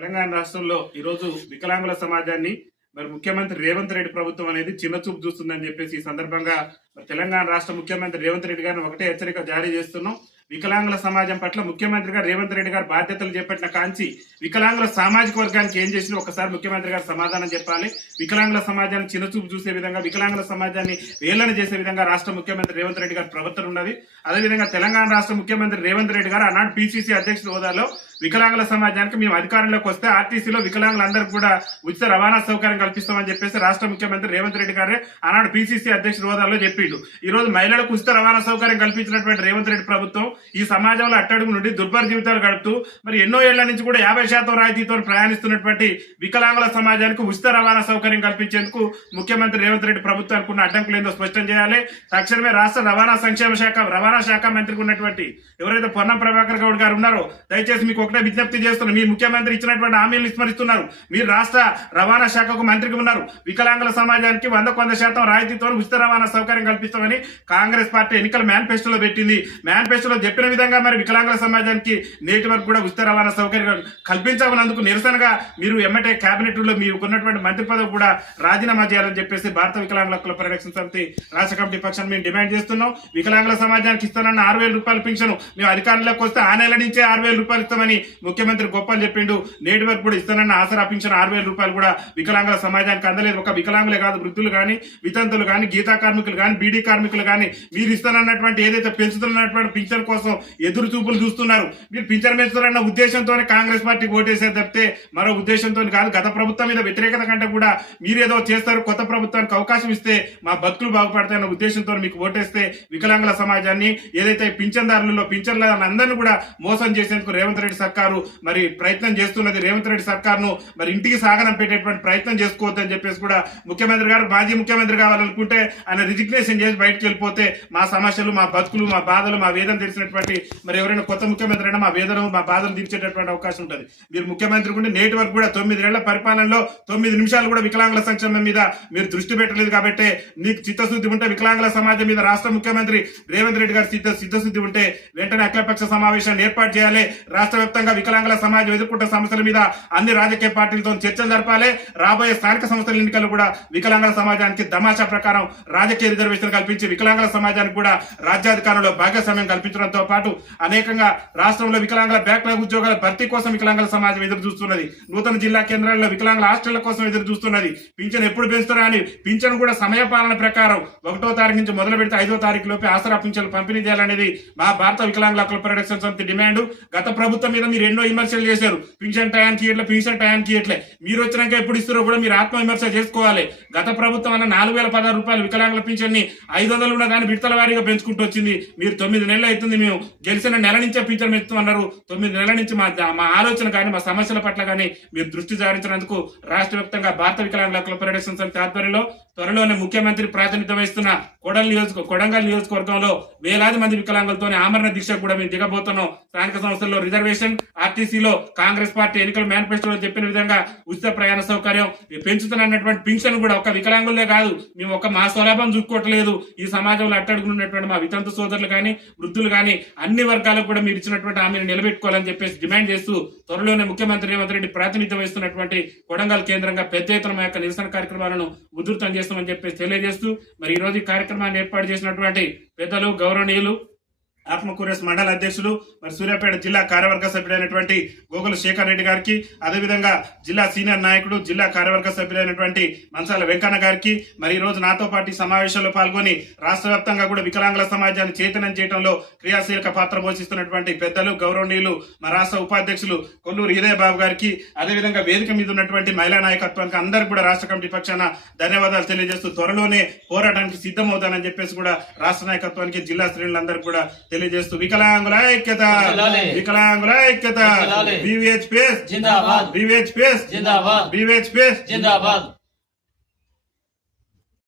తెలంగాణ రాష్ట్రంలో ఈరోజు వికలాంగుల సమాజాన్ని మరి ముఖ్యమంత్రి రేవంత్ రెడ్డి ప్రభుత్వం అనేది చిన్న చూపు చూస్తుందని చెప్పేసి ఈ సందర్భంగా తెలంగాణ రాష్ట్ర ముఖ్యమంత్రి రేవంత్ రెడ్డి గారిని ఒకటే హెచ్చరిక జారీ చేస్తున్నాం వికలాంగుల సమాజం పట్ల ముఖ్యమంత్రి గారు రేవంత్ రెడ్డి గారు బాధ్యతలు చేపట్టిన కాంచి వికలాంగుల సామాజిక వర్గానికి ఏం చేసినా ఒకసారి ముఖ్యమంత్రి గారు సమాధానం చెప్పాలి వికలాంగుల సమాజాన్ని చిన్నచూపు చూసే విధంగా వికలాంగుల సమాజాన్ని వేలన చేసే విధంగా రాష్ట్ర ముఖ్యమంత్రి రేవంత్ రెడ్డి గారి ప్రవర్తన ఉన్నది అదేవిధంగా తెలంగాణ రాష్ట్ర ముఖ్యమంత్రి రేవంత్ రెడ్డి గారు ఆనాడు పిసిసి అధ్యక్షుల హోదాలో వికలాంగుల సమాజానికి మేము అధికారంలోకి వస్తే ఆర్టీసీలో వికలాంగులందరికీ కూడా ఉచిత రవాణా సౌకర్యం కల్పిస్తామని చెప్పేసి రాష్ట్ర ముఖ్యమంత్రి రేవంత్ రెడ్డి గారే ఆనాడు పీసీసీ అధ్యక్షుడు హోదాలో చెప్పిండు ఈ రోజు మహిళలకు ఉచిత రవాణా సౌకర్యం కల్పించినటువంటి రేవంత్ రెడ్డి ప్రభుత్వం ఈ సమాజంలో అట్టడుగు నుండి దుర్భర జీవితాలు గడుపుతూ మరి ఎన్నో ఏళ్ల నుంచి కూడా యాభై శాతం రాయితీతో ప్రయాణిస్తున్నటువంటి వికలాంగుల సమాజానికి ఉచిత రవాణా సౌకర్యం కల్పించేందుకు ముఖ్యమంత్రి రేవంత్ రెడ్డి ప్రభుత్వానికి ఉన్న అడ్డంకులు ఏందో స్పష్టం చేయాలి తక్షణమే రాష్ట్ర రవాణా సంక్షేమ శాఖ రవాణా శాఖ మంత్రికి ఉన్నటువంటి ఎవరైతే పొన్నం ప్రభాకర్ గౌడ్ గారు ఉన్నారో దయచేసి మీకు ఒకటే విజ్ఞప్తి చేస్తున్నారు మీ ముఖ్యమంత్రి ఇచ్చినటువంటి హామీలు విస్మరిస్తున్నారు మీరు రాష్ట్ర రవాణా శాఖకు మంత్రికి ఉన్నారు వికలాంగుల సమాజానికి వంద కొంత శాతం రాయితీతో ఉచిత రవాణా సౌకర్యం కల్పిస్తామని కాంగ్రెస్ పార్టీ ఎన్నికల మేనిఫెస్టోలో పెట్టింది మేనిఫెస్టోలో చెప్పిన విధంగా మరి వికలాంగుల సమాజానికి నేటి వరకు కూడా ఉచిత రవాణా సౌకర్యం కల్పించామన్నందుకు నిరసనగా మీరు ఎమ్మటే కేబినెట్లో మీకున్నటువంటి మంత్రి పదవి కూడా రాజీనామా చేయాలని చెప్పేసి భారత వికలాంగుల హక్కుల పరిరక్షణ సమితి రాష్ట్ర కమిటీ పక్షాన్ని మేము డిమాండ్ చేస్తున్నాం వికలాంగుల సమాజానికి ఇస్తానన్న ఆరు వేల రూపాయల పింఛను మేము అధికారంలోకి వస్తే ఆ నెల నుంచే ఆరు రూపాయలు ఇస్తామని ముఖ్యమంత్రి గొప్పలు చెప్పిండు నేటి వరకు కూడా ఇస్తానన్న ఆశ రాపించిన ఆరు వేల రూపాయలు కూడా వికలాంగుల సమాజానికి అందలేదు ఒక వికలాంగులే కాదు వృద్ధులు కానీ వితంతులు కానీ గీతా కార్మికులు కానీ బీడీ కార్మికులు కానీ మీరు ఇస్తానన్నటువంటి ఏదైతే పెంచుతున్నటువంటి పింఛన్ కోసం ఎదురు చూపులు చూస్తున్నారు మీరు పింఛన్ పెంచుతారన్న ఉద్దేశంతోనే కాంగ్రెస్ పార్టీ ఓటేసే తప్పితే మరో ఉద్దేశంతో కాదు గత ప్రభుత్వం మీద వ్యతిరేకత కంటే కూడా మీరేదో చేస్తారు కొత్త ప్రభుత్వానికి అవకాశం ఇస్తే మా భక్తులు బాగుపడతాయన్న ఉద్దేశంతో మీకు ఓటేస్తే వికలాంగుల సమాజాన్ని ఏదైతే పింఛన్దారులలో పింఛన్ల అందరినీ కూడా మోసం చేసేందుకు రేవంత్ రెడ్డి సర్కారు మరి ప్రయత్నం చేస్తున్నది రేవంత్ రెడ్డి సర్కార్ను మరి ఇంటికి పెట్టేటువంటి ప్రయత్నం చేసుకోవద్దని చెప్పేసి కూడా ముఖ్యమంత్రి గారు మాజీ ముఖ్యమంత్రి కావాలనుకుంటే ఆయన రిజిగ్నేషన్ చేసి బయటకు వెళ్ళిపోతే మా సమస్యలు మా బతుకులు మా బాధలు మా వేదన తెలిసినటువంటి మరి ఎవరైనా కొత్త ముఖ్యమంత్రి అయినా మా వేదన మా బాధలు తీర్చేటటువంటి అవకాశం ఉంటుంది మీరు ముఖ్యమంత్రి ఉంటే నేటి వరకు కూడా తొమ్మిదేళ్ల పరిపాలనలో తొమ్మిది నిమిషాలు కూడా వికలాంగుల సంక్షేమం మీద మీరు దృష్టి పెట్టలేదు కాబట్టి నీకు చిత్తశుద్ధి ఉంటే వికలాంగుల సమాజం మీద రాష్ట్ర ముఖ్యమంత్రి రేవంత్ రెడ్డి గారు సిద్ధ సిద్ధశుద్ధి ఉంటే వెంటనే అఖిలపక్ష సమావేశాన్ని ఏర్పాటు చేయాలి రాష్ట్ర వ్యాప్తంగా వికలాంగుల సమాజం ఎదుర్కొంటున్న సమస్యల మీద అన్ని రాజకీయ పార్టీలతో చర్చలు జరపాలి రాబోయే స్థానిక సంస్థల ఎన్నికలు కూడా వికలాంగుల సమాజానికి దమాషా ప్రకారం రాజకీయ రిజర్వేషన్ కల్పించి వికలాంగుల సమాజానికి కూడా రాజ్యాధికారంలో భాగస్వామ్యం కల్పించడంతో పాటు అనేకంగా రాష్ట్రంలో వికలాంగుల బ్యాక్లాగ్ ఉద్యోగాల భర్తీ కోసం వికలాంగుల సమాజం ఎదురు చూస్తున్నది నూతన జిల్లా కేంద్రాల్లో వికలాంగుల హాస్టళ్ల కోసం ఎదురు చూస్తున్నది పింఛన్ ఎప్పుడు పెంచుతారా అని పింఛన్ కూడా సమయపాలన ప్రకారం ఒకటో తారీఖు నుంచి మొదలు పెడితే ఐదో తారీఖు లోపే ఆసరా పింఛన్లు పంపిణీ చేయాలనేది మా భారత వికలాంగుల హక్కుల పరిరక్షణ సమితి డిమాండ్ గత ప్రభుత్వం మీద మీరు ఎన్నో విమర్శలు చేశారు పింఛన్ టయానికి ఇట్లా పింఛన్ టయానికి ఇట్లే మీరు వచ్చినాక ఎప్పుడు ఇస్తారో కూడా మీరు ఆత్మ విమర్శ చేసుకోవాలి గత ప్రభుత్వం అన్న నాలుగు వేల పదహారు రూపాయలు వికలాంగుల పింఛన్ ని ఐదు వందలు ఉన్న దాన్ని విడతల వారీగా పెంచుకుంటూ వచ్చింది మీరు తొమ్మిది నెలలు అవుతుంది మేము గెలిచిన నెల నుంచే పింఛన్ పెంచుతామన్నారు తొమ్మిది నెలల నుంచి మా మా ఆలోచన కానీ మా సమస్యల పట్ల కానీ మీరు దృష్టి సారించినందుకు రాష్ట్ర వ్యాప్తంగా భారత వికలాంగుల కొలపరేషన్ సంస్థ ఆధ్వర్యంలో త్వరలోనే ముఖ్యమంత్రి ప్రాతినిధ్యం వహిస్తున్న కొడల్ నియోజక కొడంగల్ నియోజకవర్గంలో వేలాది మంది వికలాంగులతో ఆమరణ దీక్ష కూడా మేము దిగబోతున్నాం స్థానిక సంస్థల్లో రిజర్వేషన్ పర్సెంట్ ఆర్టీసీలో కాంగ్రెస్ పార్టీ ఎన్నికల మేనిఫెస్టోలో చెప్పిన విధంగా ఉచిత ప్రయాణ సౌకర్యం పెంచుతున్నటువంటి పింఛన్ కూడా ఒక వికలాంగులే కాదు మేము ఒక మా స్వలాభం చూసుకోవట్లేదు ఈ సమాజంలో అట్టడుగునున్నటువంటి మా వితంత సోదరులు కానీ వృద్ధులు కానీ అన్ని వర్గాలకు కూడా మీరు ఇచ్చినటువంటి హామీని నిలబెట్టుకోవాలని చెప్పేసి డిమాండ్ చేస్తూ త్వరలోనే ముఖ్యమంత్రి రేవంత్ రెడ్డి ప్రాతినిధ్యం వహిస్తున్నటువంటి కొడంగల్ కేంద్రంగా పెద్ద ఎత్తున యొక్క నిరసన కార్యక్రమాలను ఉధృతం చేస్తామని చెప్పేసి తెలియజేస్తూ మరి ఈ రోజు కార్యక్రమాన్ని ఏర్పాటు చేసినటువంటి పెద్దలు గౌరవనీయులు ఆత్మకూరేస్ మండల అధ్యక్షులు మరి సూర్యాపేట జిల్లా కార్యవర్గ సభ్యుడైనటువంటి గోగుల శేఖర్ రెడ్డి గారికి అదేవిధంగా జిల్లా సీనియర్ నాయకుడు జిల్లా కార్యవర్గ సభ్యుడైనటువంటి మంచాల వెంకన్న గారికి మరి ఈ రోజు నాతో పాటు సమావేశంలో పాల్గొని రాష్ట్ర వ్యాప్తంగా కూడా వికలాంగుల సమాజాన్ని చైతన్యం చేయడంలో క్రియాశీలక పాత్ర పోషిస్తున్నటువంటి పెద్దలు గౌరవనీయులు మా రాష్ట్ర ఉపాధ్యక్షులు కొల్లూరు హృదయ బాబు గారికి అదేవిధంగా వేదిక మీద ఉన్నటువంటి మహిళా నాయకత్వానికి అందరికి కూడా రాష్ట్ర కమిటీ పక్షాన ధన్యవాదాలు తెలియజేస్తూ త్వరలోనే పోరాటానికి సిద్ధమవుతానని చెప్పేసి కూడా రాష్ట్ర నాయకత్వానికి జిల్లా శ్రేణులందరికీ కూడా తెలియజేస్తూ వికలాంగుల ఐక్యత వికలాంగుల ఐక్యత బీవీహెచ్పిఎస్ జిందాబాద్ బీవీహెచ్పిఎస్ జిందాబాద్ బీవీహెచ్పిఎస్ జిందాబాద్